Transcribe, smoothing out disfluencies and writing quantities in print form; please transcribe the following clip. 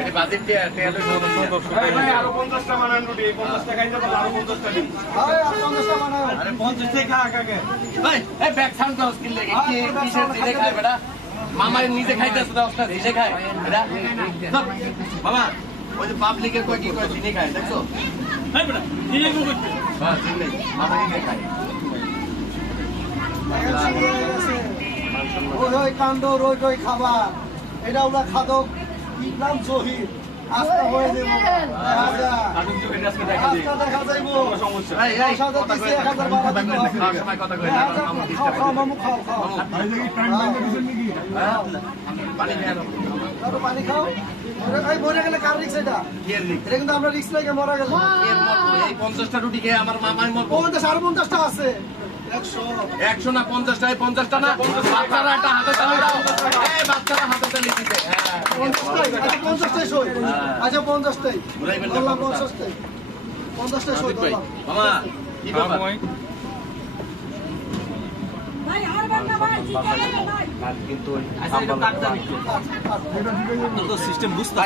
এটা বাজেট টেয়ালে ভাই আরো 50টা বানান রুটি 50টা খাইতে পারলে আরো 50টা দিন ভাই আর 50টা বানাও। আরে 50 টাকা আগে এই ব্যাক সাউন্ড দাও স্কিল লাগে কি কিসের দিলে খায় বেটা মামা নিজে খাইতেছে দাও না দিলে খায় বেটা বাবা ওই যে পাবলিকের কয় কি কয় দিনে খায় দেখছো ভাই বেটা দিনে কো করতে হ্যাঁ দিলে মামা নিজে খায় ওই কাণ্ড ওই খাবার এটা ওরা খাদক কি নাম জহির আজকে হয়ে যাবো আদম যুগে আজকে দেখা দিই আজকে দেখা যাইবো সমস্যা এই এই কথা কই 1000 বাড়া দিতে হবে। খাওয়ার সময় কথা কই মামা খাও খাও মামু খাও খাও পানি খেয়ে নাও দাও পানি খাও এই মরে গেলে কার রিক্স এটা কি এর এটা কিন্তু আমরা রিক্স লইকে মরা গেল এর মরবো এই 50টা রুটি খেয়ে আমার মামাই মরবো 50 আর 50টা আছে 100 100 না 50টা 50টা না বাচ্চারা একটা হাতে তালি দাও এই বাচ্চারা হাতে তালি দিতে হ্যাঁ 50টাই সই আচ্ছা 50টাই ঘুরাইবেন না বললাম 50টা। 50টাই সই ভাই বললাম মামা কি ব্যাপার ভাই আর বান্না ভাই ঠিক আছে ভাই কিন্তু আচ্ছা এটা কাটতে আচ্ছা, আচ্ছা। তো সিস্টেম বুঝতে